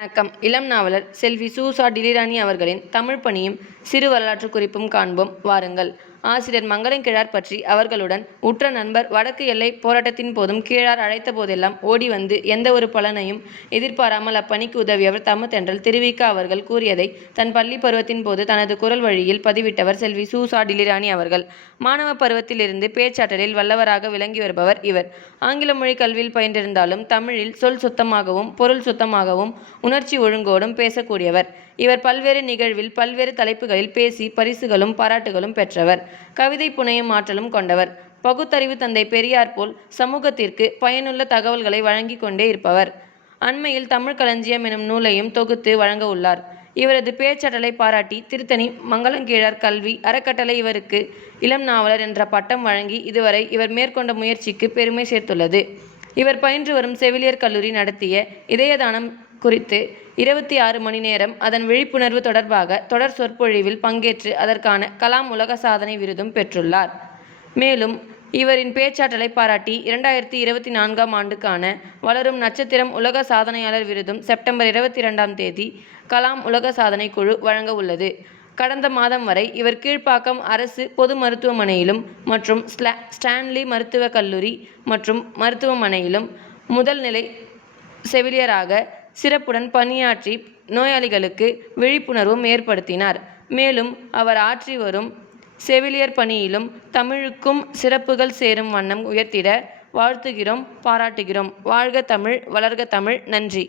வணக்கம். இளம் நாவலர் செல்வி சூசா டிலிராணி அவர்களின் தமிழ் பணியும் சிறு வரலாற்று குறிப்பும் காண்போம். வாருங்கள். ஆசிரியர் மங்களங்கிழார் பற்றி அவர்களுடன் உற்ற நண்பர் வடக்கு எல்லை போராட்டத்தின் போதும் கீழார் அழைத்த போதெல்லாம் ஓடி வந்து எந்த ஒரு பலனையும் எதிர்பாராமல் அப்பணிக்கு உதவியவர் தமுதென்றல் திருவிக்க அவர்கள் கூறியதை தன் பள்ளி பருவத்தின் போது தனது குரல் வழியில் பதிவிட்டவர் செல்வி சூசா டிலிராணி அவர்கள். மாணவ பருவத்திலிருந்து பேச்சாற்றலில் வல்லவராக விளங்கி வருபவர் இவர். ஆங்கில மொழி கல்வியில் பயின்றிருந்தாலும் தமிழில் சொல் சுத்தமாகவும் பொருள் சுத்தமாகவும் உணர்ச்சி ஒழுங்கோடும் பேசக்கூடியவர். இவர் பல்வேறு நிகழ்வில் பல்வேறு தலைப்புகளில் பேசி பரிசுகளும் பாராட்டுகளும் பெற்றவர். கவிதை புனையும் ஆற்றலும் கொண்டவர். பகுத்தறிவு தந்தை பெரியார் போல் சமூகத்திற்கு பயனுள்ள தகவல்களை வழங்கிக் கொண்டே இருப்பவர். அண்மையில் தமிழ் களஞ்சியம் எனும் நூலையும் தொகுத்து வழங்க உள்ளார். இவரது பேச்சாற்றலை பாராட்டி திருத்தணி மங்களங்கீழார் கல்வி அறக்கட்டளை இவருக்கு இளம் நாவலர் என்ற பட்டம் வழங்கி இதுவரை இவர் மேற்கொண்ட முயற்சிக்கு பெருமை சேர்த்துள்ளது. இவர் பயின்று வரும் செவிலியர் கல்லூரி நடத்திய இதயதானம் குறித்து இருபத்தி ஆறு மணி நேரம் அதன் விழிப்புணர்வு தொடர்பாக தொடர் சொற்பொழிவில் பங்கேற்று அதற்கான கலாம் உலக சாதனை விருதும் பெற்றுள்ளார். மேலும் இவரின் பேச்சாற்றலை பாராட்டி இரண்டாயிரத்தி இருபத்தி நான்காம் ஆண்டுக்கான வளரும் நட்சத்திரம் உலக சாதனையாளர் விருதும் செப்டம்பர் இருபத்தி இரண்டாம் தேதி கலாம் உலக சாதனை குழு வழங்க உள்ளது. கடந்த மாதம் வரை இவர் கீழ்ப்பாக்கம் அரசு பொது மருத்துவமனையிலும் மற்றும் ஸ்லா ஸ்டான்லி மருத்துவக் கல்லூரி மற்றும் மருத்துவமனையிலும் முதல் நிலை செவிலியராக சிறப்புடன் பணியாற்றி நோயாளிகளுக்கு விழிப்புணர்வும் ஏற்படுத்தினார். மேலும் அவர் ஆற்றி வரும் செவிலியர் பணியிலும் தமிழுக்கும் சிறப்புகள் சேரும் வண்ணம் உயர்த்திட வாழ்த்துகிறோம் பாராட்டுகிறோம். வாழ்க தமிழ் வளர்க தமிழ். நன்றி.